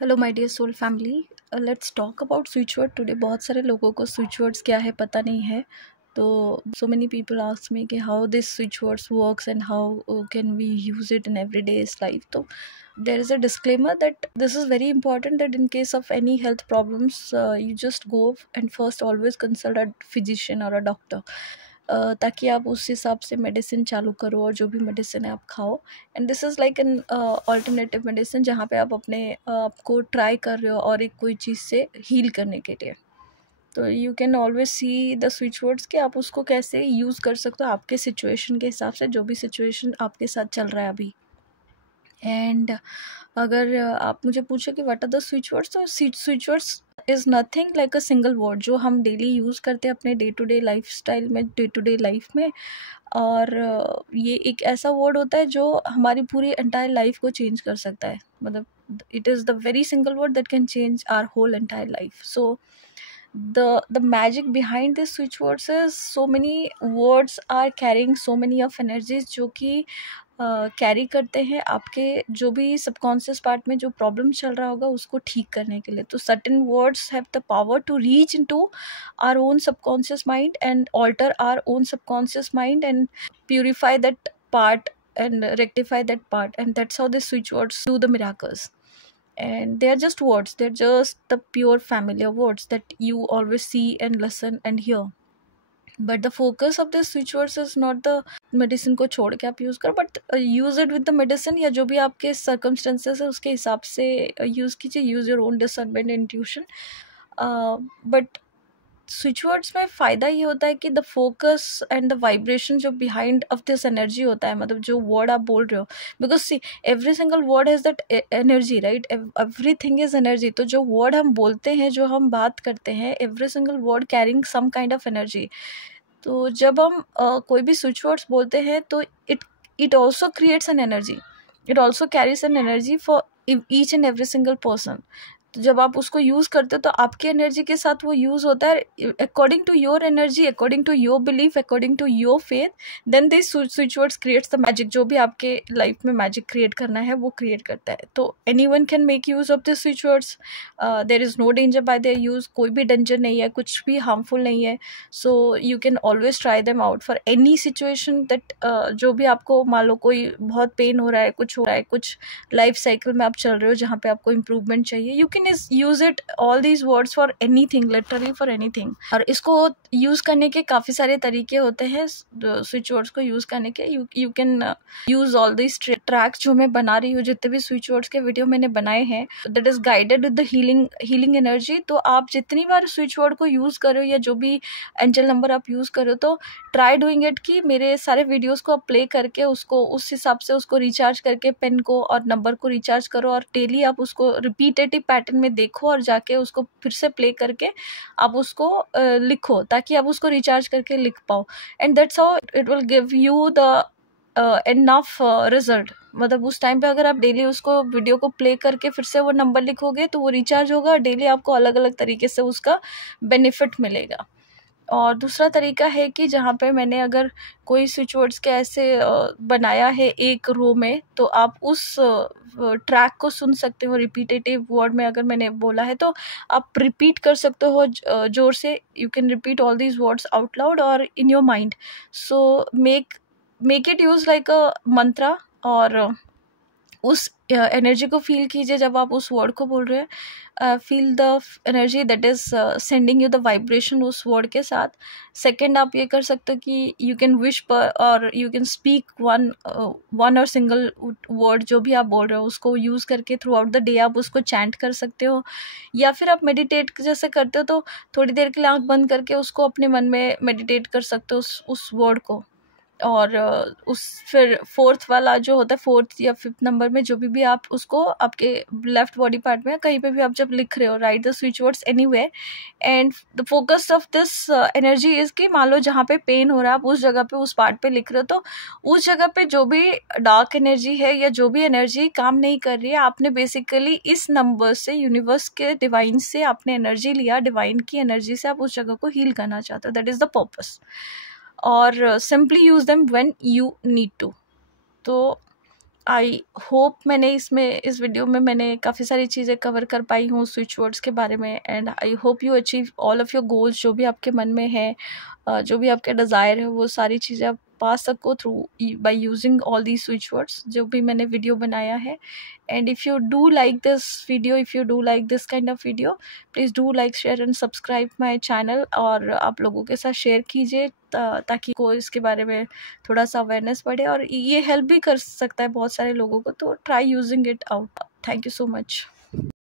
Hello my dear soul family, let's talk about switch word today. बहुत सारे लोगों को स्विच वर्ड्स क्या है पता नहीं है। तो so many people ask me कि how this switch words works and how can we use it in everydays life. तो there is a disclaimer that this is very important, that in case of any health problems you just go and first always consult a physician or a doctor, ताकि आप उस हिसाब से medicine चालू करो और जो भी मेडिसिन है आप खाओ। And this is like an alternative medicine, जहाँ पे आप अपने आपको ट्राई कर रहे हो और एक कोई चीज़ से हील करने के लिए। तो you can always see the switch words कि आप उसको कैसे यूज़ कर सकते हो आपके सिचुएशन के हिसाब से, जो भी सिचुएशन आपके साथ चल रहा है अभी। एंड अगर आप मुझे पूछो कि what are the switch words, तो switch words is nothing like a single word जो हम डेली यूज़ करते हैं अपने day to day life style में, डे टू डे लाइफ में। और ये एक ऐसा वर्ड होता है जो हमारी पूरी एंटायर लाइफ को चेंज कर सकता है। मतलब it is the very single word that can change our whole entire life. So the magic behind this switch words is so many words are carrying so many of energies जो कि carry करते हैं आपके जो भी subconscious part में जो problem चल रहा होगा उसको ठीक करने के लिए। तो certain words have the power to reach into our own subconscious mind and alter our own subconscious mind and purify that part and rectify that part, and that's how the switch words do the miracles. And they are just words, they're just the pure familiar words that you always see and listen and hear. But the focus of this switch words is not the medicine को छोड़ के आप use करो, but use it with the medicine, या जो भी आपके circumstances है उसके हिसाब से यूज़ कीजिए। Use your own discernment, intuition. But switch words में फ़ायदा ये होता है कि the focus and the vibration जो बिहाइंड ऑफ दिस एनर्जी होता है, मतलब जो वर्ड आप बोल रहे हो, because see every single word has that energy, right? Every thing is energy. तो जो वर्ड हम बोलते हैं, जो हम बात करते हैं, every single word carrying some kind of energy. तो जब हम कोई भी स्विच वर्ड्स बोलते हैं तो it also creates an energy, it also carries an energy for each and every single person. तो जब आप उसको यूज़ करते हो तो आपकी एनर्जी के साथ वो यूज़ होता है according to your energy, according to your belief, according to your faith. Then this switch words creates the magic. जो भी आपके लाइफ में मैजिक क्रिएट करना है वो क्रिएट करता है। तो anyone can make use of this switch words. There is no danger by their use, कोई भी डेंजर नहीं है, कुछ भी हार्मफुल नहीं है। So you can always try them out for any situation that, जो भी आपको, मान लो कोई बहुत पेन हो रहा है, कुछ हो रहा है, कुछ लाइफ साइकिल में आप चल रहे हो जहाँ पे आपको इम्प्रूवमेंट चाहिए, you can use it all these words for anything, literally for anything. और इसको यूज करने के काफ़ी सारे तरीके होते हैं स्विच वर्ड्स को यूज करने के। You can use all these tracks जो मैं बना रही हूँ, जितने भी स्विच वर्ड्स के वीडियो मैंने बनाए हैं, that is guided with the healing energy. तो आप जितनी बार स्विच वर्ड को यूज करो या जो भी एंजल नंबर आप यूज करो, तो ट्राई डूइंग इट कि मेरे सारे वीडियोस को आप प्ले करके उसको उस हिसाब से उसको रिचार्ज करके पेन को और नंबर को रिचार्ज करो, और डेली आप उसको रिपीटेटिव पैटर्न में देखो और जाके उसको फिर से प्ले करके आप उसको लिखो, ताकि आप उसको रिचार्ज करके लिख पाओ। And that's how it will give you the enough result. मतलब उस टाइम पे अगर आप डेली उसको वीडियो को प्ले करके फिर से वो नंबर लिखोगे तो वो रिचार्ज होगा, और डेली आपको अलग अलग तरीके से उसका बेनिफिट मिलेगा। और दूसरा तरीका है कि जहाँ पे मैंने अगर कोई स्विच वर्ड्स के ऐसे बनाया है एक रो में, तो आप उस ट्रैक को सुन सकते हो। रिपीटेटिव वर्ड में अगर मैंने बोला है तो आप रिपीट कर सकते हो जोर से। You can repeat all these words out loud और in your mind. So make it use like a mantra, और उस एनर्जी को फील कीजिए जब आप उस वर्ड को बोल रहे हैं। Feel the energy that is sending you the vibration उस वर्ड के साथ। सेकंड, आप ये कर सकते हो कि यू कैन विश पर, और यू कैन स्पीक वन और सिंगल वर्ड जो भी आप बोल रहे हो उसको यूज़ करके थ्रू आउट द डे आप उसको चैंट कर सकते हो। या फिर आप मेडिटेट जैसे करते हो तो थोड़ी देर के लिए आँख बंद करके उसको अपने मन में मेडिटेट कर सकते हो उस वर्ड को। और उस फिर फोर्थ वाला जो होता है, फोर्थ या फिफ्थ नंबर में जो भी आप उसको आपके लेफ्ट बॉडी पार्ट में कहीं पे भी आप जब लिख रहे हो, right the switch words anywhere. And the focus of this energy is कि मान लो जहाँ पे पेन हो रहा है आप उस जगह पे उस पार्ट पे लिख रहे हो, तो उस जगह पे जो भी डार्क एनर्जी है या जो भी एनर्जी काम नहीं कर रही है, आपने बेसिकली इस नंबर से, यूनिवर्स के डिवाइन से आपने एनर्जी लिया, डिवाइन की एनर्जी से आप उस जगह को हील करना चाहते हो। That is the purpose. और simply use them when you need to. तो आई होप मैंने इस वीडियो में मैंने काफ़ी सारी चीज़ें कवर कर पाई हूँ स्विच वर्ड्स के बारे में, and I hope you achieve all of your goals. जो भी आपके मन में है, जो भी आपके डिज़ायर है, वो सारी चीज़ें आप पा सको through by using all the switch words जो भी मैंने वीडियो बनाया है। And if you do like this video, if you do like this kind of video, please do like, share and subscribe my channel. और आप लोगों के साथ शेयर कीजिए ताकि को इसके बारे में थोड़ा सा अवेयरनेस बढ़े, और ये हेल्प भी कर सकता है बहुत सारे लोगों को। तो try using it out. Thank you so much.